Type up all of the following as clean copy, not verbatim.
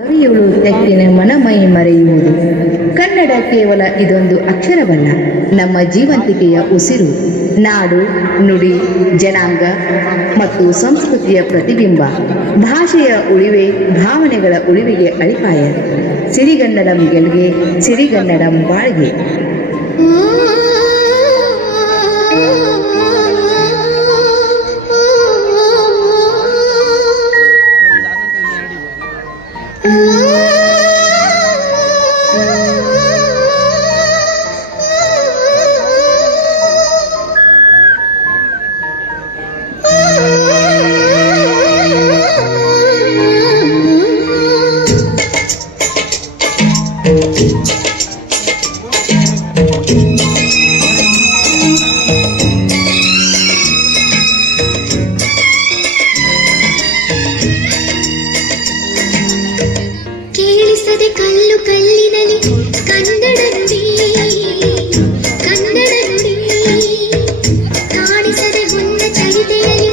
ಕವಿಯುಳು ತೆಕ್ಕಿನ ಮನಮೈ ಮರೆಯುವುದು. ಕನ್ನಡ ಕೇವಲ ಇದೊಂದು ಅಕ್ಷರವಲ್ಲ, ನಮ್ಮ ಜೀವಂತಿಕೆಯ ಉಸಿರು, ನಾಡು ನುಡಿ ಜನಾಂಗ ಮತ್ತು ಸಂಸ್ಕೃತಿಯ ಪ್ರತಿಬಿಂಬ. ಭಾಷೆಯ ಉಳಿವೆ ಭಾವನೆಗಳ ಉಳಿವಿಗೆ ಅಡಿಪಾಯ. ಸಿರಿಗನ್ನಡಂ ಗೆಲ್ಗೆ, ಸಿರಿಗನ್ನಡಂ ಬಾಳ್ಗೆ. ಕೇಳಿಸದೆ ಕಲ್ಲು ಕಲ್ಲಿನಲ್ಲಿ ಕನ್ನಡ ನುಡಿ, ಕನ್ನಡ ನುಡಿ. ಕಾಣಿಸದೆ ಹೊನ್ನ ಚರಿತೆಯಲ್ಲಿ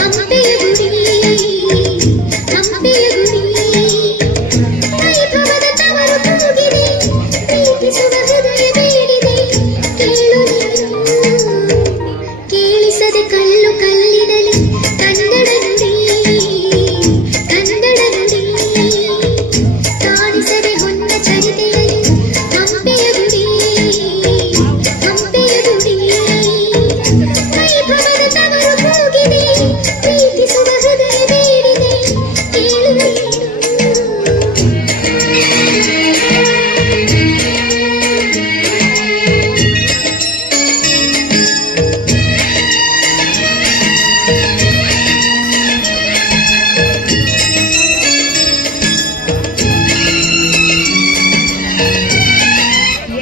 ಹಂಪೆಯ ಗುಡಿ, ಹಂಪೆಯ ಗುಡಿ. ವೈಭವದ ತವರು ಕೂಗಿದೆ, ಪ್ರೀತಿಸುವ ಹೃದಯ ಬೇಡಿದೆ, ಕೇಳು ನೀನು. ಕೇಳಿಸದೆ ಕಲ್ಲು ಕಲ್ಲಿನಲ್ಲಿ ಕನ್ನಡ ನುಡಿ, ಕನ್ನಡ ನುಡಿ. ಕಾಣಿಸದೆ ಹೊನ್ನ ಚರಿತೆಯಲ್ಲಿ ಹಂಪೆಯ ಗುಡಿ, ಹಂಪೆಯ ಗುಡಿ. ವೈಭವದ ತವರು ಕೂಗಿದೆ, ಪ್ರೀತಿಸುವ ಹೃದಯ ಬೇಡಿದೆ, ಕೇಳು ನೀನು.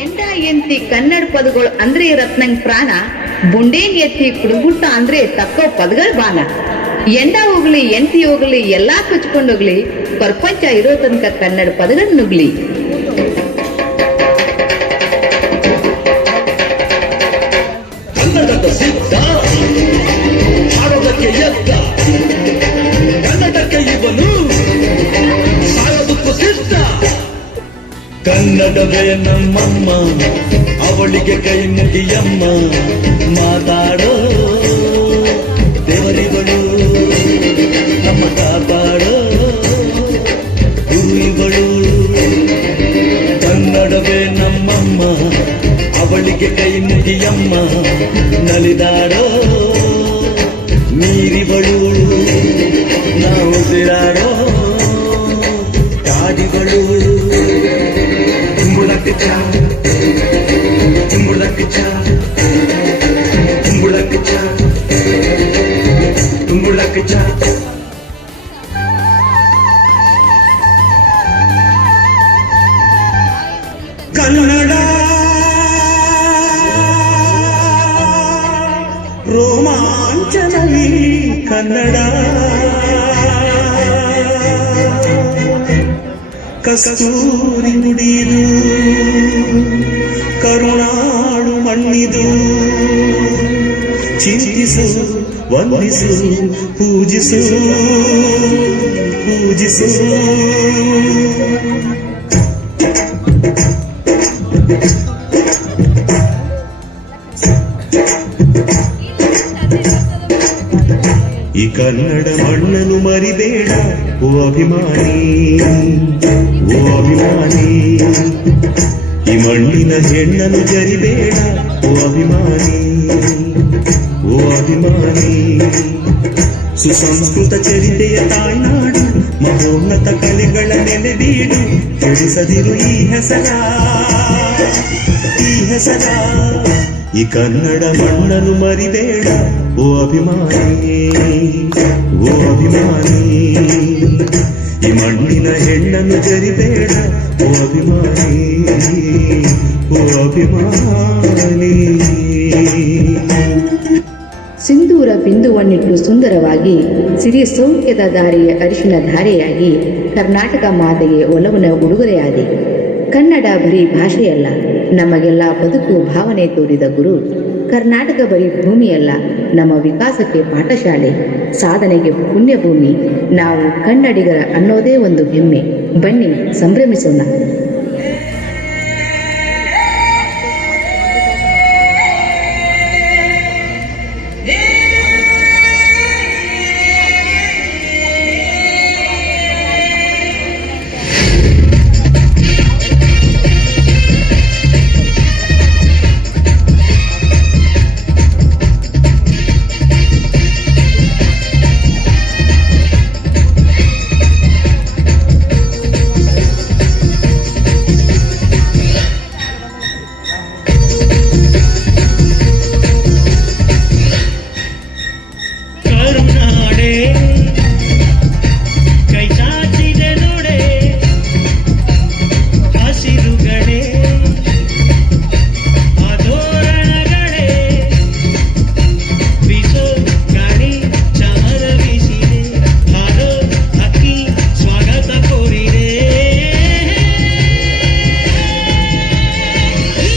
ಎಂಡ ಎಂತಿ ಕನ್ನಡ ಪದಗಳು ಅಂದ್ರೆ ರತ್ನಂಗ್ ಪ್ರಾಣ, ಬುಂಡೇನ್ ಎತ್ತಿ ಕುಡುಗುಟ್ಟ ಅಂದ್ರೆ ತಕ್ಕೋ ಪದಗಳ ಬಾನ. ಎಂಡ ಹೋಗ್ಲಿ ಎಂತಿ ಹೋಗ್ಲಿ ಎಲ್ಲಾ ಕೊಚ್ಕೊಂಡೋಗ್ಲಿ, ಪ್ರಪಂಚ ಇರೋ ತನಕ ಕನ್ನಡ ಪದಗಳು ನುಗ್ಲಿ. ಕನ್ನಡದ ಸಿದ್ಧ ಹಾಡೋದಕ್ಕೆ ಎದ್ದ, ಕನ್ನಡಕ್ಕೆ ಇವನು ಸಾಯೋದಕ್ಕೂ ಸಿದ್ಧ. ಕನ್ನಡವೇ ನಮ್ಮಮ್ಮ, ಅವಳಿಗೆ ಕೈ ಮುಗಿಯಮ್ಮ. ಮಾತಾಡೋ ದೇವರಿಗಳು, ನಮ್ಮ ಕಾಪಾಡೋ ಗುರುಗಳು. ಕನ್ನಡವೇ ನಮ್ಮಮ್ಮ, ಅವಳಿಗೆ ಕೈ ಮುಗಿಯಮ್ಮ. ನಲಿದಾಡೋ ನೀರಿಗಳು, ನಾವು ಉಸಿರಾಡೋ ಕಾಡಿಗಳು. ತುಂಬುಳಕ್ಕಿಚ್ಚ ತುಂಬುಳಕ್ಕಿಚ್ಚ ತುಂಬುಳಕ್ಕಿಚ್ಚ ತುಂಬುಳಕ್ಕಿಚ್ಚ. ಕನ್ನಡ ರೋಮಾಂಚನವೀ ಕನ್ನಡ. ಕಸ್ತೂರಿ ನುಡಿದು ಕರುಣಾಳು ಮಣ್ಣಿದು. ಚಿಂತಿಸು ವಂದಿಸು ಪೂಜಿಸು ಪೂಜಿಸು. ಈ ಕನ್ನಡ ಮಣ್ಣನ್ನು ಮರಿಬೇಡ ಓ ಅಭಿಮಾನಿ, ಓ ಅಭಿಮಾನಿ. ಈ ಮಣ್ಣಿನ ಹೆಣ್ಣನ್ನು ಜರಿಬೇಡ ಓ ಅಭಿಮಾನಿ, ಓ ಅಭಿಮಾನಿ. ಸುಸಂಸ್ಕೃತ ಚರಿತೆಯ ತಾಯ್ನಾಡು, ಮಹೋನ್ನತ ಕಲೆಗಳ ನೆಲೆಬೀಡು. ಕೆಡಿಸದಿರು ಈ ಹೆಸರ, ಈ ಹೆಸರ. ಈ ಕನ್ನಡ ಮಣ್ಣನ್ನು ಮರಿಬೇಡ ಓ ಅಭಿಮಾನಿ, ಓ ಅಭಿಮಾನಿ. ಈ ಮಣ್ಣಿನ ಹೆಣ್ಣನ್ನು ಜರಿಬೇಡ ಓ ಅಭಿಮಾನಿ, ಓ ಅಭಿಮಾನಿ. ಸಿಂಧೂರ ಬಿಂದುವನ್ನಿಟ್ಟು ಸುಂದರವಾಗಿ, ಸಿರಿ ಸೌಖ್ಯದ ದಾರಿಯ ಅರಿಶಿನ ಧಾರೆಯಾಗಿ, ಕರ್ನಾಟಕ ಮಾತೆಗೆ ಒಲವಿನ ಉಡುಗೊರೆಯಾದಿ. ಕನ್ನಡ ಬರೀ ಭಾಷೆಯಲ್ಲ, ನಮಗೆಲ್ಲ ಬದುಕು ಭಾವನೆ ತೋರಿದ ಗುರು. ಕರ್ನಾಟಕ ಬರೀ ಭೂಮಿಯಲ್ಲ, ನಮ್ಮ ವಿಕಾಸಕ್ಕೆ ಪಾಠಶಾಲೆ, ಸಾಧನೆಗೆ ಪುಣ್ಯಭೂಮಿ. ನಾವು ಕನ್ನಡಿಗರ ಅನ್ನೋದೇ ಒಂದು ಹೆಮ್ಮೆ. ಬನ್ನಿ ಸಂಭ್ರಮಿಸೋಣ. ಕರುನಾಡೆ ಕೈ ಚಾಚಿದೆ ನೋಡೆ ಹಸಿರುಗಡೆ ಆದೋರಣಗಳೇ ಬೀಸೋ ಗಾಳಿ ಚಮರ ಬೀಸಿದೆ ಹಾರೋ ಹಕ್ಕಿ ಸ್ವಾಗತ ಕೋರಿದೆ ಈ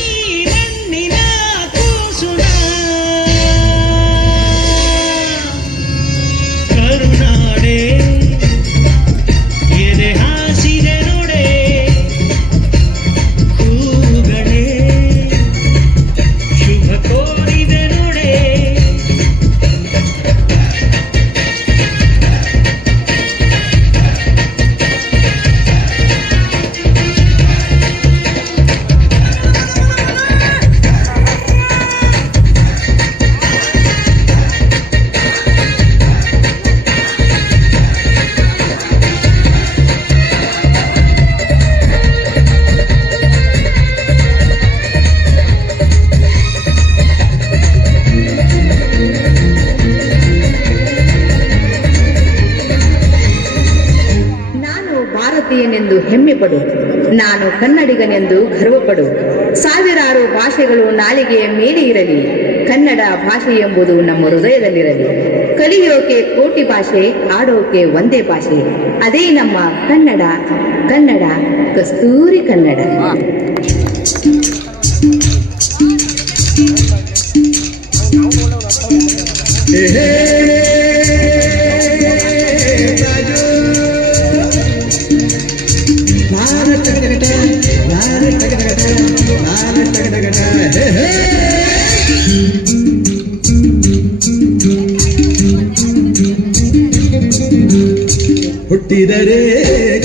ಮಣ್ಣಿನ ಕೂಸುನ ಕರುನಾಡೆ ಎದೆ ಹಾಸಿದೆ ನೋಡೆ ಹೂಗಳೇ ಶುಭ ಕೋರಿದೆ ನೋಡೆ ನಾನು ಭಾರತೀಯನೆಂದು ಹೆಮ್ಮೆ ಪಡು, ನಾನು ಕನ್ನಡಿಗನೆಂದು ಗರ್ವಪಡು. ಸಾವಿರಾರು ಭಾಷೆಗಳು ನಾಲಿಗೆಯ ಮೇಲೆ ಇರಲಿ, ಕನ್ನಡ ಭಾಷೆ ಎಂಬುದು ನಮ್ಮ ಹೃದಯದಲ್ಲಿರಲಿ. ಕಲಿಯೋಕೆ ಕೋಟಿ ಭಾಷೆ, ಆಡೋಕೆ ಒಂದೇ ಭಾಷೆ, ಅದೇ ನಮ್ಮ ಕನ್ನಡ. ಕನ್ನಡ ಕಸ್ತೂರಿ ಕನ್ನಡ. ಹುಟ್ಟಿದರೆ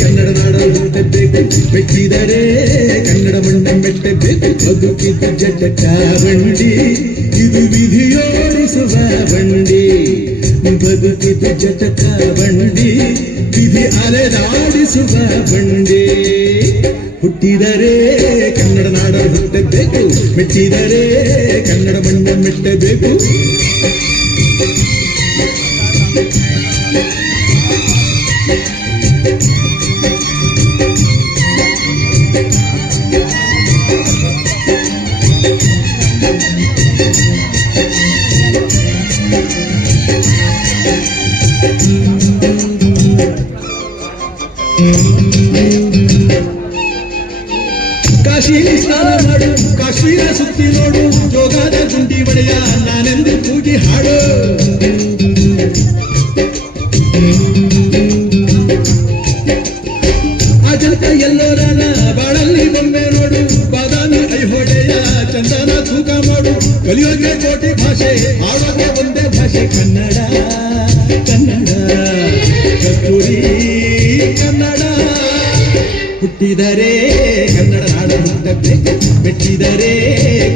ಕನ್ನಡ ನಾಡಲು ಹುಟ್ಟಬೇಕು, ಮೆಟ್ಟಿದರೆ ಕನ್ನಡ ಮಣ್ಣ ಮೆಟ್ಟಬೇಕು. ಬದುಕಿದ ಜಟಕ ಬಂಡಿ, ಇದು ವಿಧಿಯೋಡಿಸುವ ಬಂಡಿ. ಬದುಕಿದ ಜಟಕ ಬಂಡಿ, ವಿಧಿ ಅಲೆದಾಡಿಸುವ ಬಂಡಿ. ಹುಟ್ಟಿದರೆ ಕನ್ನಡ ನಾಡಲು ಹುಟ್ಟಬೇಕು, ಮೆಟ್ಟಿದರೆ ಕನ್ನಡ ಮಣ್ಣ ಮೆಟ್ಟಬೇಕು. ಕಾಶಿಲಿ ಸ್ನಾನ ಮಾಡು, ಕಾಶ್ಮೀರ ಸುತ್ತಿ ನೋಡು, ಜೋಗದ ಗುಂಡಿ ಒಡೆಯ ನಾನೆಂದು ಕೂಗಿ ಹಾಡು. ಅಜಂತ ಎಲ್ಲರನ ಬಾಳಲ್ಲಿ ಬೊಮ್ಮೆ ನೋಡು, ಬಾದಾಮಿ ಐಹೊಳೆಯ ಚಂದನ ತೂಕ ಮಾಡು. ಕಲಿಯೋಕೆ ಕೋಟಿ ಭಾಷೆ, ಆಡೋಕೆ ಒಂದೇ ಭಾಷೆ, ಕನ್ನಡ ಕನ್ನಡ ಕಸ್ತೂರಿ ಕನ್ನಡ. ಹುಟ್ಟಿದರೆ ಕನ್ನಡ ನಾಡ ಹುಟ್ಟಬೇಕು, ಮೆಟ್ಟಿದರೆ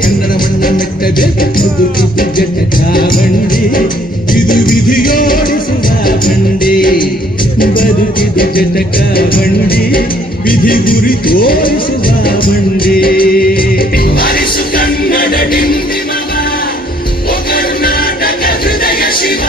ಕನ್ನಡ ಮಣ್ಣ ಮೆಟ್ಟಬೇಕು. ಬದುಕಿದ್ದು ಜಟಕ ಬಂಡಿ, ಇದು ವಿಧಿಯೋಡಿಸುವ ಬಂಡಿ. ಬದುಕಿದ್ದು ಜಟಕ ಬಂಡಿ, ವಿಧಿ ಗುರಿ ತೋರಿಸುವ ಬಂಡಿ. ಬಾರಿಸು ಕನ್ನಡ ಡಿಂಡಿಮವ, ಓ ಕರ್ನಾಟಕ ಹೃದಯ ಶಿವ.